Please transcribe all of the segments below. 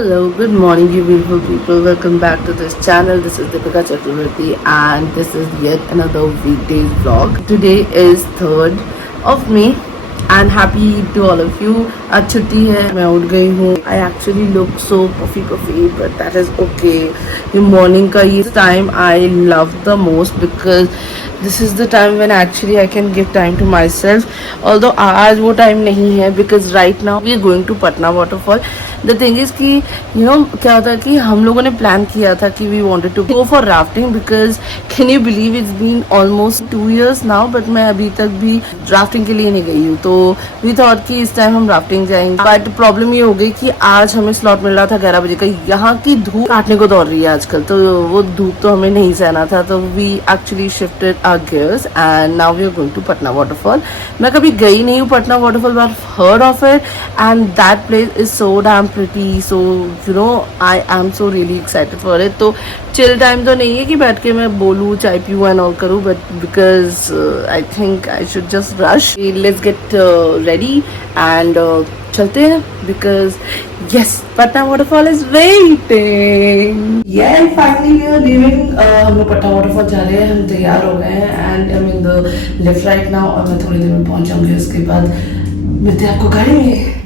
Hello, good morning, you beautiful people. Welcome back to this channel. This is Deepika Chaturvedi, and this is yet another weekday vlog. Today is 3rd of May, and happy to all of you. आज छुट्टी है, मैं उठ गई हूँ. I actually look so puffy, but that is okay. ये morning का ये time I love the most because this is the time when actually I can give time to myself. Although आज वो time नहीं है because right now we are going to Patna waterfall. The thing is कि you know क्या होता है कि हम लोगों ने plan किया था कि we wanted to go for rafting because can you believe it's been almost 2 years now but मैं अभी तक भी rafting के लिए नहीं गई हूँ. तो we thought कि इस time हम rafting जाएंगे. But problem ये हो गई कि आज हमें slot मिल रहा था 11 बजे का. यहाँ की धूप काटने को दौड़ रही है आजकल, तो वो धूप तो हमें नहीं सहना था. तो we actually shifted our gears and now we are going to Patna waterfall. मैं कभी गई नहीं हूँ Patna waterfall but I've heard of it and that place is so damn pretty. So you know I am so really excited for it. तो chill time तो नहीं है कि बैठ के मैं बोलूँ चाय पीऊँ and all करूँ, but because I think I should just rush. Let's get ready and चलते हैं because yes, Patna waterfall is waiting. Yeah, finally we are leaving. हम लोग Patna waterfall जा रहे हैं, हम तैयार हो गए हैं and I'm in the lift right now और मैं थोड़ी देर में पहुंच जाऊंगी. उसके बाद मिलते हैं आपको गाड़ी में.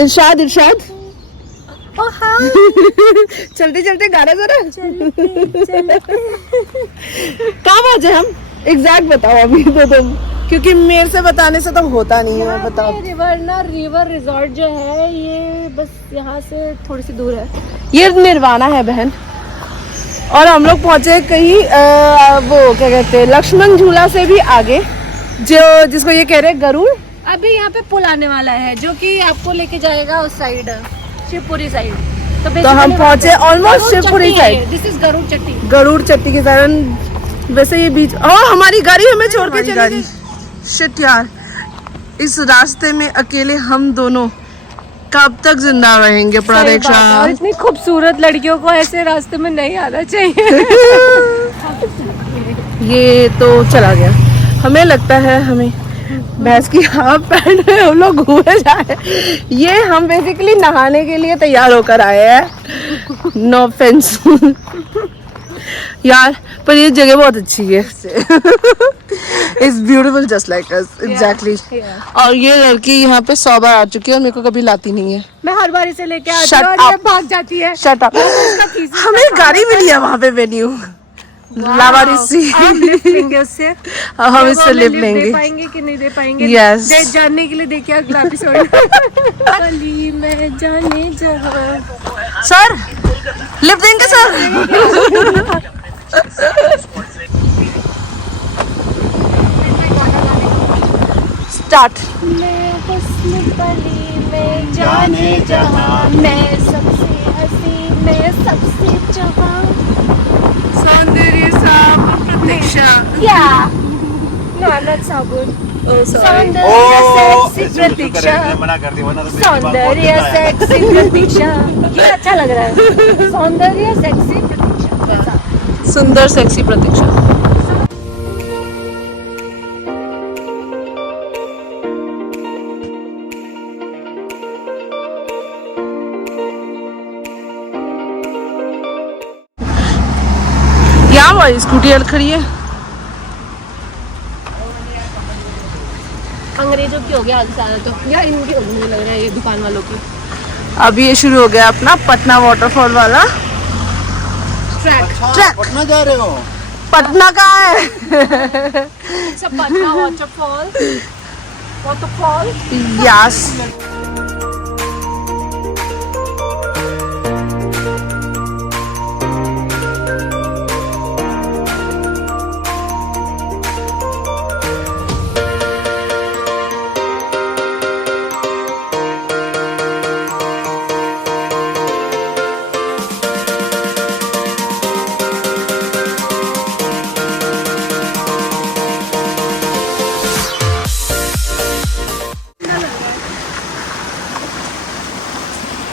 इरशाद चलते चलते गाना जरा कहाँ पहुंचे हम एग्जैक्ट बताओ अभी तो तुम, क्योंकि मेरे से बताने से तो होता नहीं है. बताओ. रिवर रिजॉर्ट जो है ये बस यहाँ से थोड़ी सी दूर है. ये निर्वाणा है बहन. और हम लोग पहुंचे कहीं वो क्या कहते हैं लक्ष्मण झूला से भी आगे, जो जिसको ये कह रहे हैं गरुड़. अभी यहाँ पे पुल आने वाला है जो कि आपको लेके जाएगा उस साइड शिवपुरी साइड. तो हम पहुंचे almost Shivpuri side. This is Garud Chatti के कारण. वैसे ये बीच हमारी गाड़ी हमें छोड़ के चली गई. शिट यार, इस रास्ते में अकेले हम दोनों कब तक जिंदा रहेंगे प्रादेक्षा. और इतनी खूबसूरत लड़कियों को ऐसे रास्ते में नहीं आना चाहिए. ये तो चला गया. हमें लगता है हमें भैंस की हाफ पैंट में हम लोग घूमे जाए. ये हम बेसिकली नहाने के लिए तैयार होकर आए हैं. नो ऑफेंस यार, पर ये जगह बहुत अच्छी है. It's beautiful just like us. Exactly. और ये लड़की यहाँ पे 100 बार आ चुकी है और मेरे को कभी लाती नहीं है. मैं हर बार इसे लेके आती हूँ और ये भाग जाती है. Shut up. हमें गाड़ी मिली है वहाँ पे वेन्यू लावारिसी. लेंगे उससे. हम इससे लिप लेंगे. दे पाएंगे कि नहीं दे पाएंगे. यस. दे जानने के लिए देखिए अगला एपिसोड. गली में जाने जहाँ. सर लिप देंगे सर. स्टार्ट. मैं हुस्न गली में जाने जहाँ, मैं सबसे हंसी मैं सबसे जहाँ. सौंदर्य साबुन प्रतीक्षा. Yeah. No, I'm not sabun. Oh, sorry. सौंदर्य सेक्सी प्रतीक्षा. सौंदर्य सेक्सी प्रतीक्षा. ये अच्छा लग रहा है. सौंदर्य सेक्सी प्रतीक्षा. सुंदर सेक्सी प्रतीक्षा. क्या हुआ, स्कूटी खड़ी है. अंग्रेजों की हो गया आगे सारा तो, या इनकी होगी मुझे लग रहा है, ये दुकान वालों की। अब ये शुरू हो गया अपना पटना वाटरफॉल वाला अच्छा, पटना जा रहे हो? पटना का है। सब पटना वाटरफॉल यस।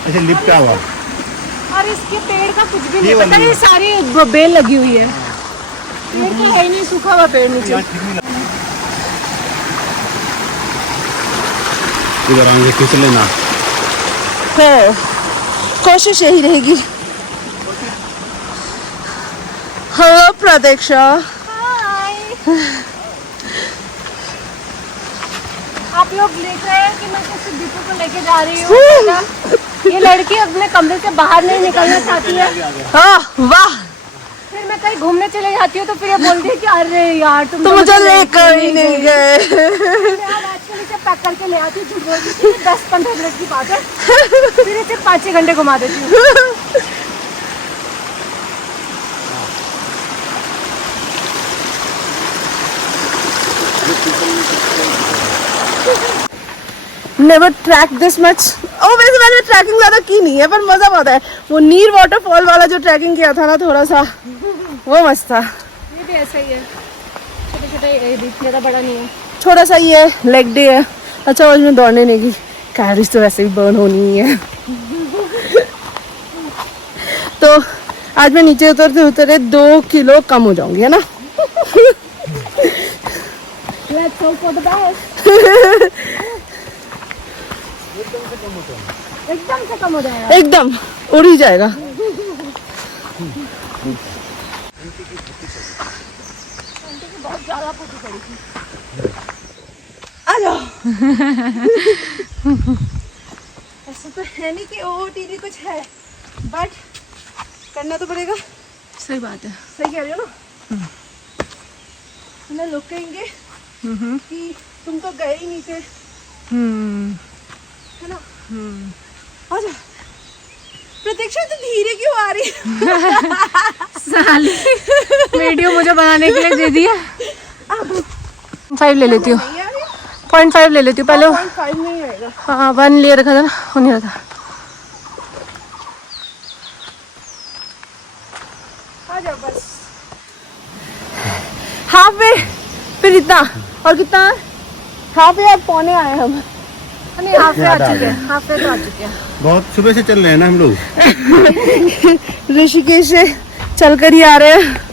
अच्छा, लिफ्ट क्या हुआ? और इसके पेड़ का कुछ भी नहीं ये पता वाली नहीं, सारी बेल लगी हुई है, पेड़ तो है ही नहीं, सूखा हुआ पेड़ नीचे। इधर आगे खींच लेना। है, कोशिश यही रहेगी। हेलो प्रतीक्षा। आप लोग देख रहे हैं कि मैं कैसे दीपू को लेके जा रही हूँ। ये लड़की अपने कमरे से बाहर नहीं निकलना चाहती है। वाह, फिर मैं कहीं घूमने चले जाती हूँ तो फिर ये बोलती है कि अरे यार तुम तो मुझे लेकर ही नहीं गए। मैं आजकल इसे पैक करके ले आती हूँ, झूठ बोलती हूँ, 10-15 मिनट की बात है, फिर इसे 5-6 घंटे घुमा देती हूँ। Never trek this much. ओ वैसे मैंने ट्रैकिंग ज्यादा की नहीं है, पर मजा बहुत है। वो नीर वाटरफॉल वाला जो ट्रैकिंग किया था ना, थोड़ा सा वो मस्त था। ये भी ऐसा ही है, छोटे छोटे, ये भी ज्यादा बड़ा नहीं है। थोड़ा सा ये लेग डे है। अच्छा, आज मैं दौड़ने नहीं गई, कैलोरीज तो वैसे भी बर्न होनी ही है। तो आज मैं नीचे उतरते उतरे 2 किलो कम हो जाऊंगी, है ना। Let's hope for the best. एकदम से कम हो जाएगा, एकदम उड़ ही जाएगा। बहुत ज्यादा पोटी पड़ी थी। आ जाओ। ऐसा तो है नहीं कि ओटीडी कुछ है, बट करना तो पड़ेगा। सही बात है। सही कह रही हो ना। ना लोग कहेंगे कि तुम तो गए ही नहीं थे, है ना। आजा प्रतीक्षा, तो धीरे क्यों आ रही है? साली वीडियो मुझे बनाने के लिए दे दिया। 5 ले लेती हूँ, 0.5 ले लेती हूँ पहले। 0.5 नहीं आएगा। हाँ 1 ले रखा था ना, वो नहीं रखा। आजा बस। हाफ वे, फिर इतना और कितना, हाफ वे, अब पौने आए हम। नहीं हाफ वे आ चुके हैं, हाफ वे तो आ चुके हैं। बहुत सुबह से चल रहे हैं ना हम लोग। ऋषिकेश से चल कर ही आ रहे हैं।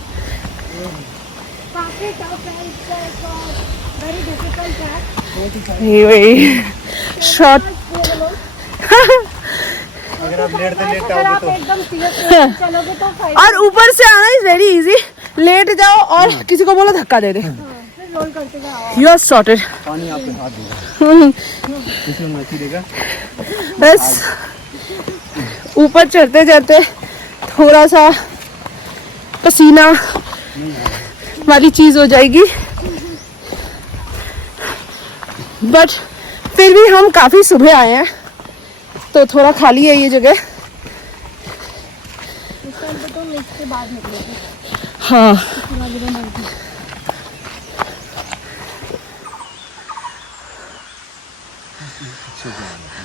वही शॉर्ट। अगर आप लेटते लेट अगर आप आओगे एकदम सीरियस चलोगे तो फायदा, और ऊपर से आना इज वेरी इजी। लेट जाओ और किसी को बोलो धक्का दे दे, फिर रोल करते जाओ। You are sorted. पानी आपके हाथ देगा, इसमें मच्छी देगा। बस ऊपर चढ़ते चढ़ते थोड़ा सा पसीना वाली चीज हो जाएगी, बट फिर भी हम काफी सुबह आए हैं तो थोड़ा खाली है ये जगह। इस टाइम पे तो मिक्स के बाद निकलेगी। हाँ,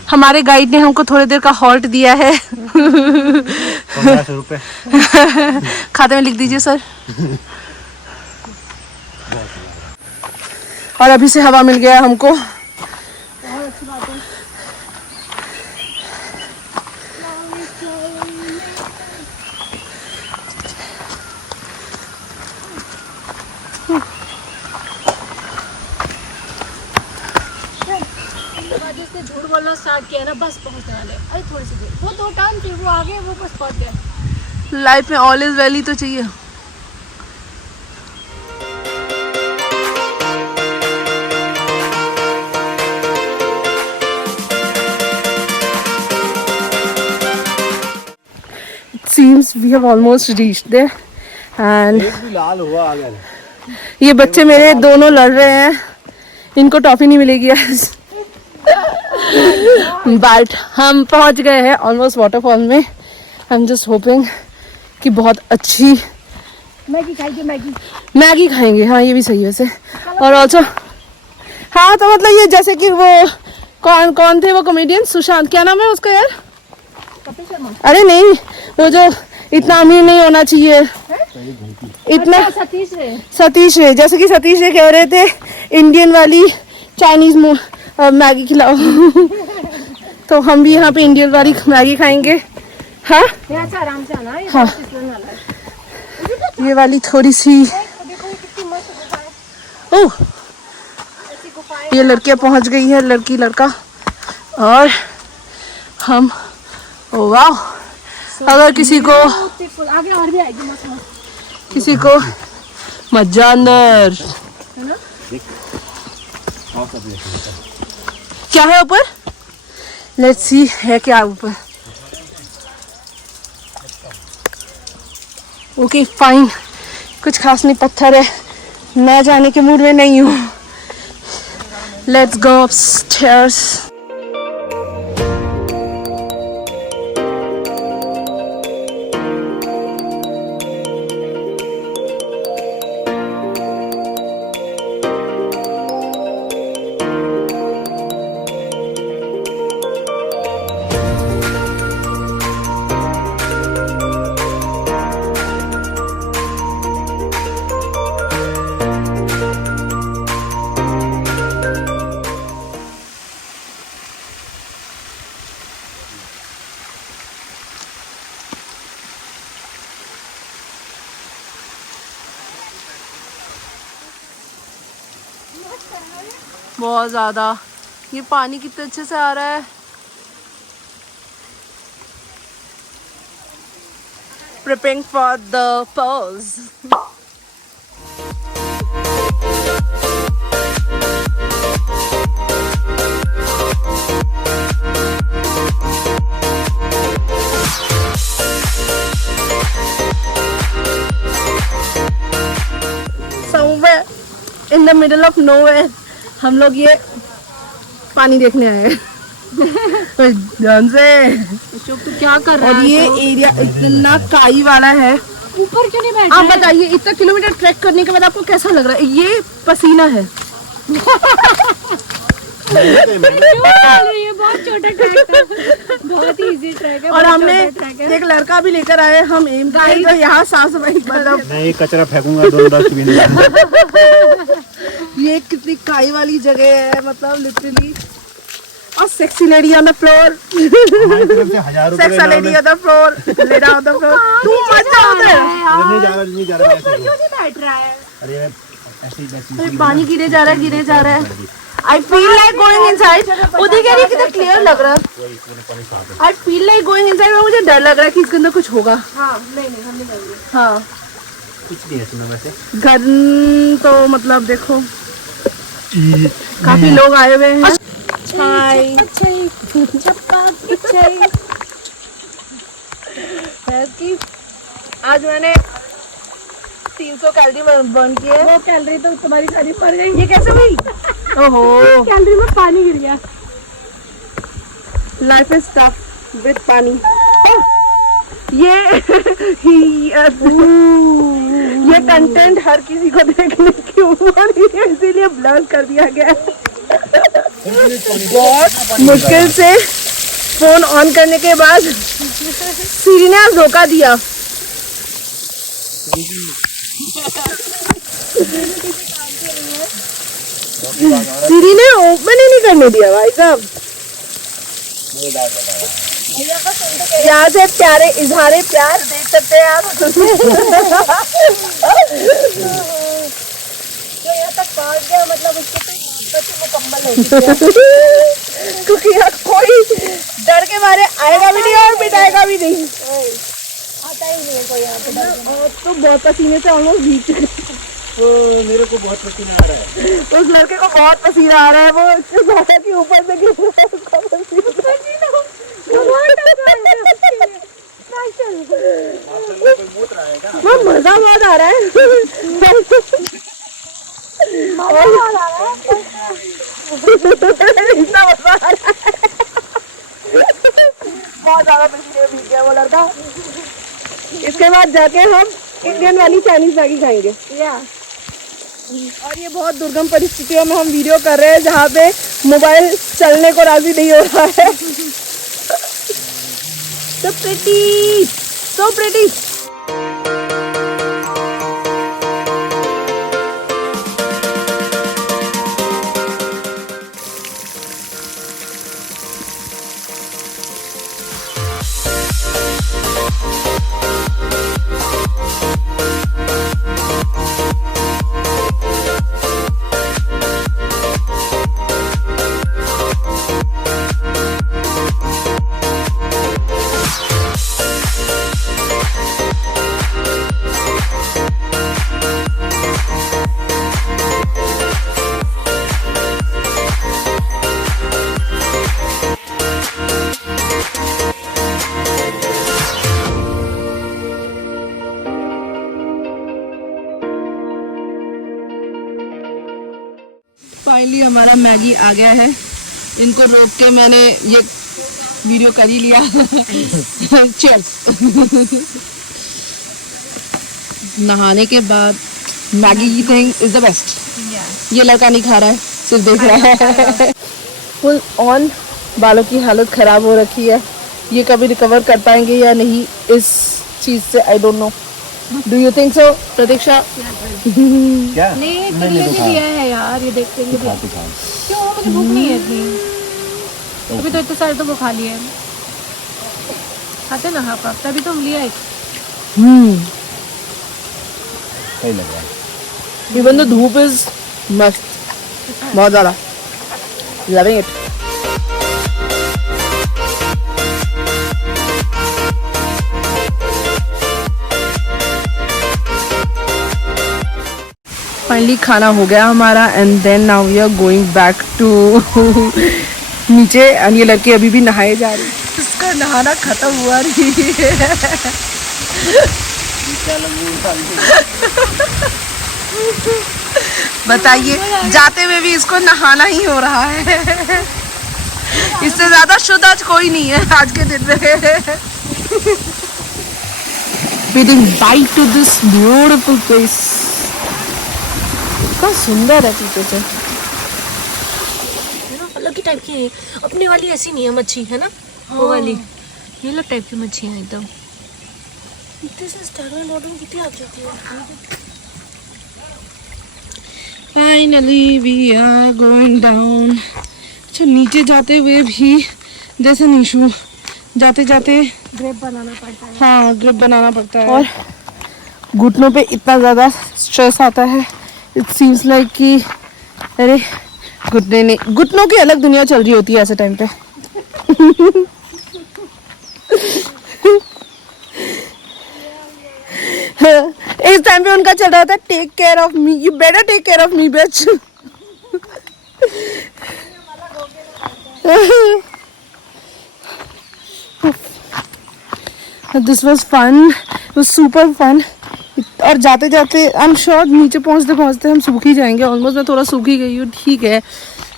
हमारे गाइड ने हमको थोड़ी देर का हॉल्ट दिया है। 1500 रुपए खाते में लिख दीजिए सर। और अभी से हवा मिल गया हमको। झूठ बोलना स्टार्ट किया ना, बस पहुंचने वाले। अरे थोड़ी सी देर, वो 2 टाइम थे, वो आगे, वो बस पहुंच गए। लाइफ में ऑल इज वेल ही तो चाहिए। seems we have almost reached there. And एक भी लाल हुआ अगर ये बच्चे मेरे दोनों लड़ रहे हैं, इनको टॉफी नहीं मिलेगी आज। बट हम पहुंच गए हैं ऑलमोस्ट वाटरफॉल में। आई एम जस्ट होपिंग कि बहुत अच्छी मैगी खाएंगे, मैगी खाएंगे। हाँ ये भी सही है वैसे। और ऑल्सो हाँ तो मतलब ये जैसे कि वो कौन थे वो कॉमेडियन, सुशांत, क्या नाम है उसका यार? कपिल शर्मा। अरे नहीं, वो जो इतना अमीर नहीं होना चाहिए, इतना अच्छा, सतीश रे, जैसे कि सतीश रे कह रहे थे इंडियन वाली चाइनीज मैगी खिलाओ। तो हम भी यहाँ पे इंडियन वाली मैगी खाएंगे। हाँ यहाँ से आराम से आना है, हाँ ये वाली थोड़ी सी। देखो ये कितनी मस्त गुफा है। ओह ऐसी गुफाएं ये लड़कियां पहुंच गई है, लड़की लड़का, और हम ओ वाह। अगर किसी को आगे और भी आएगी मस्त मस्त, किसी को मजा अंदर है ना? क्या है ऊपर, लेट्स सी है क्या ऊपर। ओके फाइन, कुछ खास नहीं, पत्थर है, मैं जाने के मूड में नहीं हूँ। Let's go upstairs. बहुत ज्यादा ये पानी कितने अच्छे से आ रहा है। Preparing for the pose. Somewhere in the middle of nowhere हम लोग ये पानी देखने आए हैं। ध्यान से तो क्या कर रहा और है? ये एरिया इतना काई वाला है। ऊपर क्यों नहीं बैठ आप बताइए इतना किलोमीटर ट्रैक करने के बाद आपको कैसा लग रहा है? ये पसीना है। ये बहुत छोटा ट्रैक है, बहुत ही इजी ट्रैक है। और बहुत हमने छोटा ट्रैक है। एक लड़का भी लेकर आए, हम एम गाइड, तो यहाँ साफ सफाई मतलब मैं ये कचरा फेंकूंगा दोनों डस्टबिन में। ये कितनी काई वाली जगह है, मतलब लिटरली। और sexy lady on the floor, हमारी तरफ से 1000 रुपए sexy lady on the floor, lady on the floor. तू मत जा उधर, नहीं जा रहा ऊपर क्यों नहीं बैठ रहा है? अरे ऐसे ही बस अरे पानी गिरे जा रहा है। I feel like going inside. उधर कह रही है कितना क्लियर लग रहा है। I feel like going inside, मुझे डर लग रहा है कि इसके अंदर कुछ होगा। हाँ नहीं हम नहीं जाएंगे। हाँ कुछ नहीं है इसमें वैसे। घर तो मतलब देखो काफी लोग आए हुए हैं। हाय आज मैंने 300 कैलोरी बर्न किए। वो कैलोरी तो तुम्हारी सारी मर गई। ये कैसे हुई? ओहो, कैलोरी में पानी गिर गया। लाइफ इज टफ विद पानी। ये कंटेंट हर किसी को देखने की उम्र है, इसीलिए ब्लर कर दिया गया। बहुत मुश्किल से फोन ऑन करने के बाद सीरी ने धोखा दिया। सीरी ने ओपन ही नहीं करने दिया भाई साहब। यहाँ से प्यारे इजहारे प्यार देख सकते हैं आप। जो यहाँ तक पहुँच गया मतलब उसको तो मुकम्मल हो चुका। क्योंकि यहाँ कोई डर के मारे आएगा भी नहीं और बिठाएगा भी नहीं। आता ही नहीं है कोई यहाँ पे। और तो बहुत पसीने से ऑलमोस्ट भीग चुके। मेरे को बहुत पसीना आ रहा है। उस लड़के को बहुत पसीना आ रहा है, वो इसके ज़्यादा के ऊपर से गिर रहा है उसका पसीना। मजा बहुत आ रहा है। इतना मजा आ रहा है, बहुत ज्यादा भीग गया वो लड़का। इसके बाद जाके हम इंडियन वाली चाइनीज मैगी खाएंगे। और ये बहुत दुर्गम परिस्थितियों में हम वीडियो कर रहे हैं जहाँ पे मोबाइल चलने को राजी नहीं हो रहा है। So pretty, so pretty. Finally हमारा मैगी आ गया है। इनको रोक के मैंने ये वीडियो कर ही लिया। चीयर्स। नहाने के बाद Maggi key thing is the best. ये लड़का नहीं खा रहा है, सिर्फ देख रहा है। फुल ऑन बालों की हालत खराब हो रखी है। ये कभी रिकवर कर पाएंगे या नहीं इस चीज से, I don't know. Do you think so Pratiksha? क्या? नहीं दिया है यार, ये देखते हैं क्यों, मुझे भूख नहीं है इतनी। अभी तो इतने सारे तो वो खा लिए खाते ना हाफ हाफ, तभी तो हम लिया एक। सही लग रहा है। इवन द धूप इज मस्त, बहुत ज्यादा लविंग इट। फाइनली खाना हो गया हमारा and then now we are going back to नीचे। एंड ये लड़के अभी भी नहाए जा रहे हैं। इसका नहाना खत्म हुआ नहीं है। बताइए, जाते हुए भी इसको नहाना ही हो रहा है। इससे ज्यादा शुद्ध आज कोई नहीं है आज के दिन में। Bidding bye to this beautiful place. कितना सुंदर है पीछे से, है ना, अलग ही टाइप की है। अपने वाली ऐसी नहीं है मच्छी, है ना, वो वाली ये अलग टाइप की मच्छी है एकदम। इतने से स्टार्टिंग बॉटम कितनी आ जाती है। Finally we are going down. अच्छा, नीचे जाते हुए भी जैसे निशु जाते जाते ग्रेप बनाना पड़ता है। हाँ, ग्रिप बनाना पड़ता है और घुटनों पे इतना ज़्यादा स्ट्रेस आता है। इट सीम्स लाइक कि अरे घुटने नहीं, घुटनों की अलग दुनिया चल रही होती है ऐसे टाइम पे। इस टाइम पे उनका चल रहा था take care of me, you better take care of me bitch. This was fun, it was super fun. और जाते जाते आई एम श्योर नीचे पहुंचते पहुंचते हम सूख ही जाएंगे। ऑलमोस्ट मैं थोड़ा सूख ही गई हूँ, ठीक है,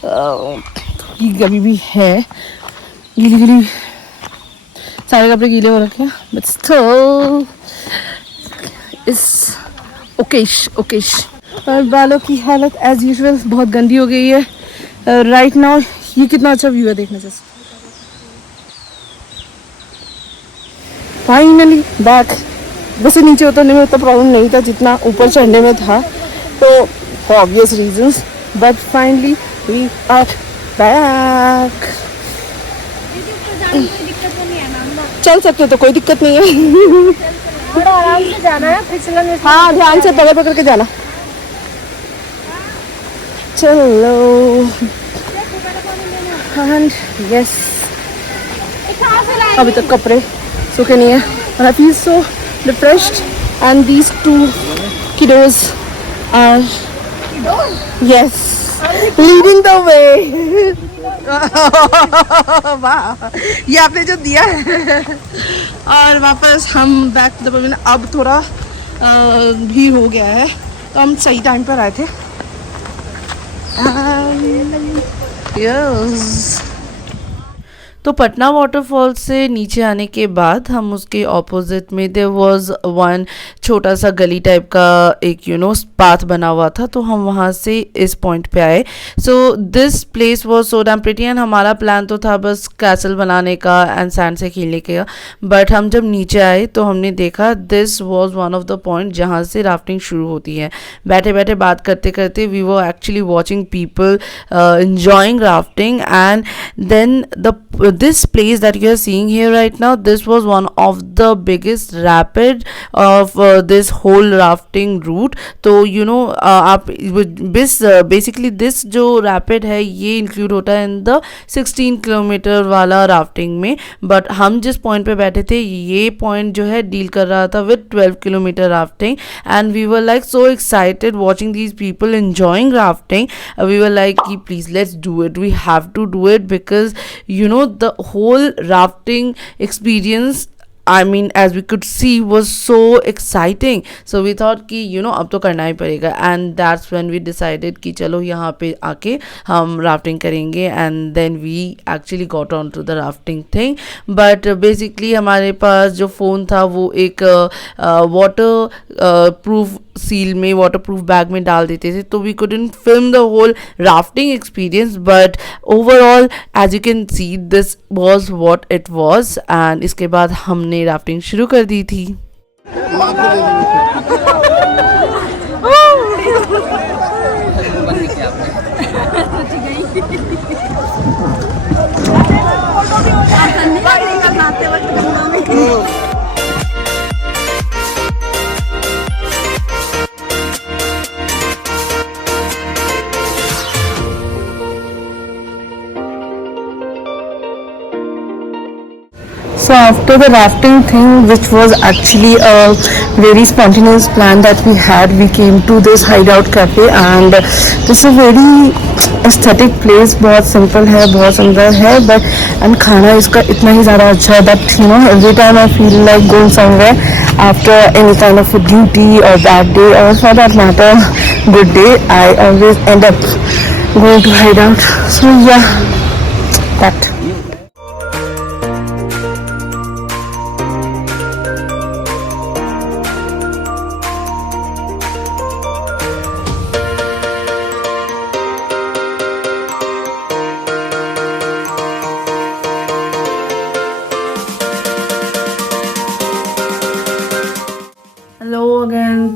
थोड़ी अभी भी है गीली गीली, सारे कपड़े गीले हो रखे हैं, बट स्टिल इस ओकेश। और बालों की हालत एज यूजुअल बहुत गंदी हो गई है राइट नाउ। ये कितना अच्छा व्यू है देखने से। Finally back. वैसे नीचे उतरने में उतना प्रॉब्लम नहीं था जितना ऊपर चढ़ने में था, तो for obvious reasons, but finally we are back. चल सकते तो कोई दिक्कत नहीं है। थोड़ा आराम से जाना है, फिसलन। हाँ, ध्यान से पकड़ पकड़ के जाना। चलो एंड यस, अभी तक कपड़े सूखे नहीं है और I feel so refreshed and these two kiddos are yes leading the way. वाह, ये आपने जो दिया है। और वापस हम बैक टू द पवेलियन। अब थोड़ा भीड़ हो गया है, तो हम सही टाइम पर आए थे। यस। तो पटना वाटरफॉल से नीचे आने के बाद हम उसके ऑपोजिट में देयर वाज वन छोटा सा गली टाइप का एक पाथ बना हुआ था, तो हम वहाँ से इस पॉइंट पे आए। So this place was so damn pretty and हमारा प्लान तो था बस कैसल बनाने का एंड सैंड से खेलने का, बट हम जब नीचे आए तो हमने देखा this was one of the point जहाँ से राफ्टिंग शुरू होती है। बैठे बैठे बात करते करते we were actually watching people enjoying rafting, and then this place that you are seeing here right now, this was one of the biggest rapid of this whole rafting route. तो आप बेसिकली दिस जो rapid है ये include होता है in the 16 kilometre वाला rafting में, but हम जिस पॉइंट पे बैठे थे ये पॉइंट जो है डील कर रहा था with 12 kilometer rafting, and we were like so excited watching these people enjoying rafting. We were like कि please let's do it, we have to do it, because the whole rafting experience, I mean as we could see, was so exciting. So we thought कि अब तो करना ही पड़ेगा, and that's when we decided कि चलो यहाँ पे आके हम rafting करेंगे, and then we actually got on to the rafting thing. But basically हमारे पास जो फ़ोन था वो एक water proof सील में, वाटर प्रूफ बैग में डाल देते थे, तो we couldn't film the whole rafting experience, but overall as you can see this was what it was, and इसके बाद हमने राफ्टिंग शुरू कर दी थी। So after the rafting thing, which was actually a very spontaneous plan that we had, we came to this hideout cafe, and this is a very aesthetic place. बहुत simple है, बहुत सुंदर है, but and खाना इसका इतना ही ज़्यादा अच्छा है that every time I feel like going somewhere after any kind of a duty or bad day, or for that matter good day, I always end up going to hideout. So yeah, that.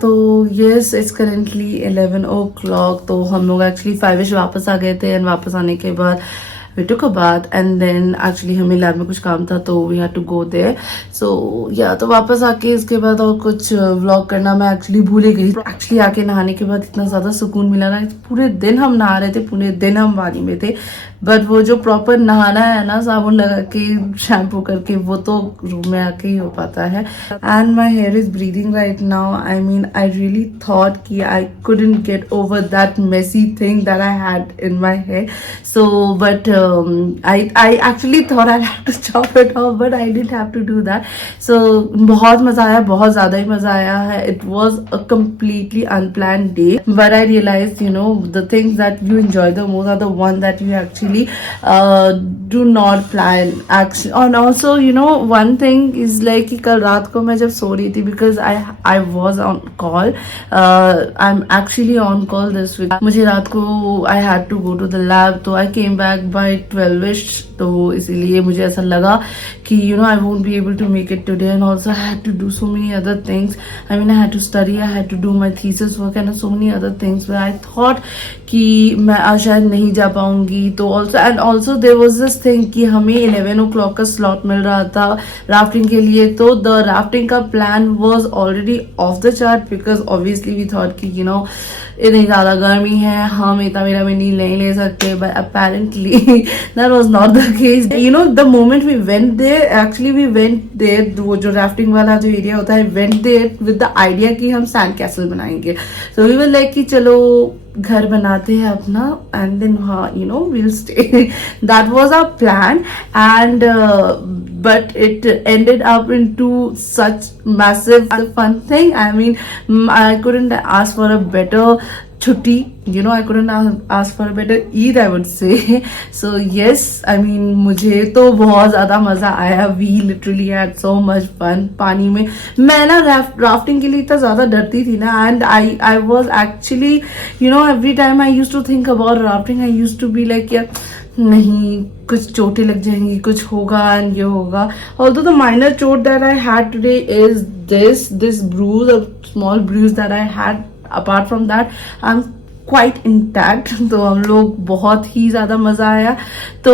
तो yes it's currently 11 o'clock, तो हम लोग actually 5ish वापस आ गए थे, and वापस आने के बाद we took a bath, and then actually हमें लैब में कुछ काम था तो we had to go there. So yeah, तो वापस आके इसके बाद और कुछ व्लॉग करना मैं एक्चुअली भूल ही गई। एक्चुअली आके नहाने के बाद इतना ज़्यादा सुकून मिला ना, पूरे दिन हम नहा रहे थे, पूरे दिन हम पानी में थे, बट वो जो प्रॉपर नहाना है ना साबुन लगा के शैम्पू करके, वो तो रूम में आके ही हो पाता है। And my hair is breathing right now. I mean I really thought कि I couldn't get over that messy thing that I had in my hair, so but I actually thought I'd have to chop it off, but I didn't have to do that. So बहुत मजा आया, बहुत ज़्यादा ही मजा आया है। It was a completely unplanned day, but I realized the things that you enjoy the most are the one that you actually do not plan. And also one thing is like कि कल रात को मैं जब सो रही थी, because I was on call. I'm actually on call this week. मुझे रात को I had to go to the lab, तो I came back by 12ish, तो इसीलिए मुझे ऐसा लगा कि I won't be able to make it today, and also I had to do so many other things. I mean I had to study, I had to do my thesis work and so many other things where I thought कि मैं आज शायद नहीं जा पाऊंगी। तो also there was this thing कि हमें 11 o'clock का slot मिल रहा था राफ्टिंग के लिए, तो the rafting का plan was already off the chart, because obviously we thought कि इतनी ज़्यादा गर्मी है, हम इतना मेरा में नहीं ले सकते, but apparently that was not the case. The moment we went there, actually we went there, वो जो राफ्टिंग वाला जो एरिया होता है, went there with the idea कि हम सैंड कैसल बनाएंगे। So we were like कि चलो घर बनाते हैं अपना and then we'll stay. That was our plan, and but it ended up into such massive fun thing. I mean, I couldn't ask for a better chutti. I couldn't ask for a better Eid, I would say. So yes, I mean, मुझे तो बहुत ज़्यादा मज़ा आया. We literally had so much fun. पानी में मैं ना राफ्टिंग के लिए इतना ज़्यादा डरती थी ना, and I was actually, every time I used to think about rafting, I used to be like, यार नहीं, कुछ चोटें लग जाएंगी, कुछ होगा and ये होगा. Although the minor चोट that I had today is this bruise, a small bruise that I had. Apart from that, I'm quite intact. तो हम लोग बहुत ही ज़्यादा मज़ा आया. तो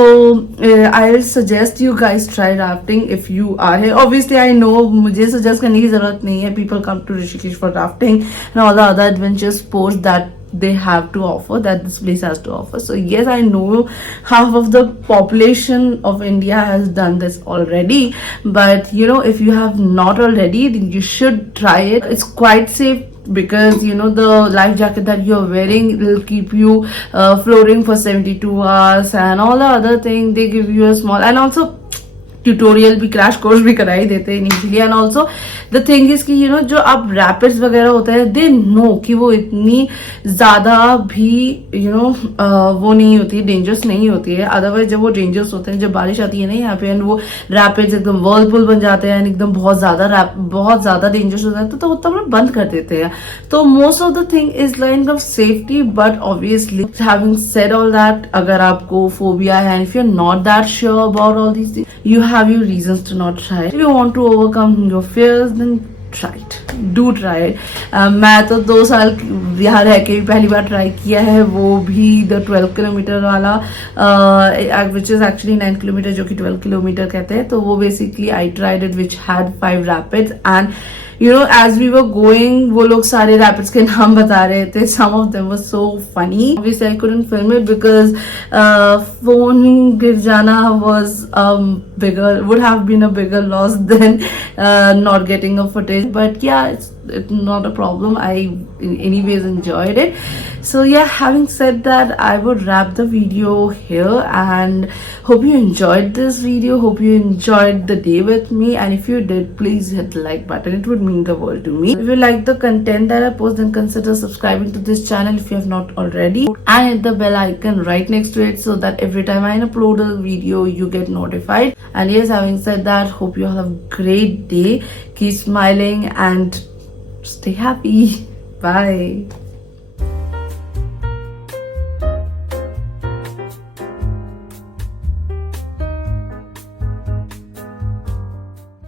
I suggest you guys try rafting if you are here. Obviously I know मुझे suggest करने की ज़रूरत नहीं है. People come to Rishikesh for rafting and all the other adventure sports that they have to offer, that this place has to offer. So yes, I know half of the population of India has done this already, but if you have not already, then you should try it. It's quite safe because the life jacket that you're wearing will keep you floating for 72 hours and all the other thing. They give you a small, and also tutorial भी, crash course भी करा ही देते हैं initially. And also the thing is कि जो आप rapids वगैरह होता है, दे नो कि वो इतनी ज्यादा भी वो नहीं होती है, डेंजरस नहीं होती है. अदरवाइज जब वो डेंजरस होते हैं, जब बारिश आती है ना यहाँ पे, एंड वो रैपिड्स एकदम वर्लपुल बन जाते हैं, एकदम बहुत ज्यादा डेंजरस हो जाता है, तो तब लोग बंद कर देते हैं. तो most of the thing is line of safety. But obviously having said all that, अगर आपको फोबिया है, if you are not that sure about all these things, you have your reasons to not try it. If you want to overcome your fears, then try it. Do try it. मैं तो 2 साल यहाँ रह के पहली बार try किया है, वो भी द 12 किलोमीटर वाला, which is actually 9 किलोमीटर, जो कि 12 किलोमीटर कहते हैं. तो वो basically I tried it, which had 5 rapids, and as we were going, वो लोग सारे rapids के नाम बता रहे थे. Some of them were so funny. Obviously I couldn't film it because phone गिर जाना would have been a bigger loss than not getting a footage. But yeah, it's not a problem. I anyways enjoyed it. So yeah, having said that, I would wrap the video here, and hope you enjoyed this video. Hope you enjoyed the day with me, and if you did, please hit the like button. It would mean the world to me. If you like the content that I post, then consider subscribing to this channel if you have not already, and hit the bell icon right next to it so that every time I upload a video, you get notified. And yes, having said that, hope you all have a great day. Keep smiling and stay happy. Bye.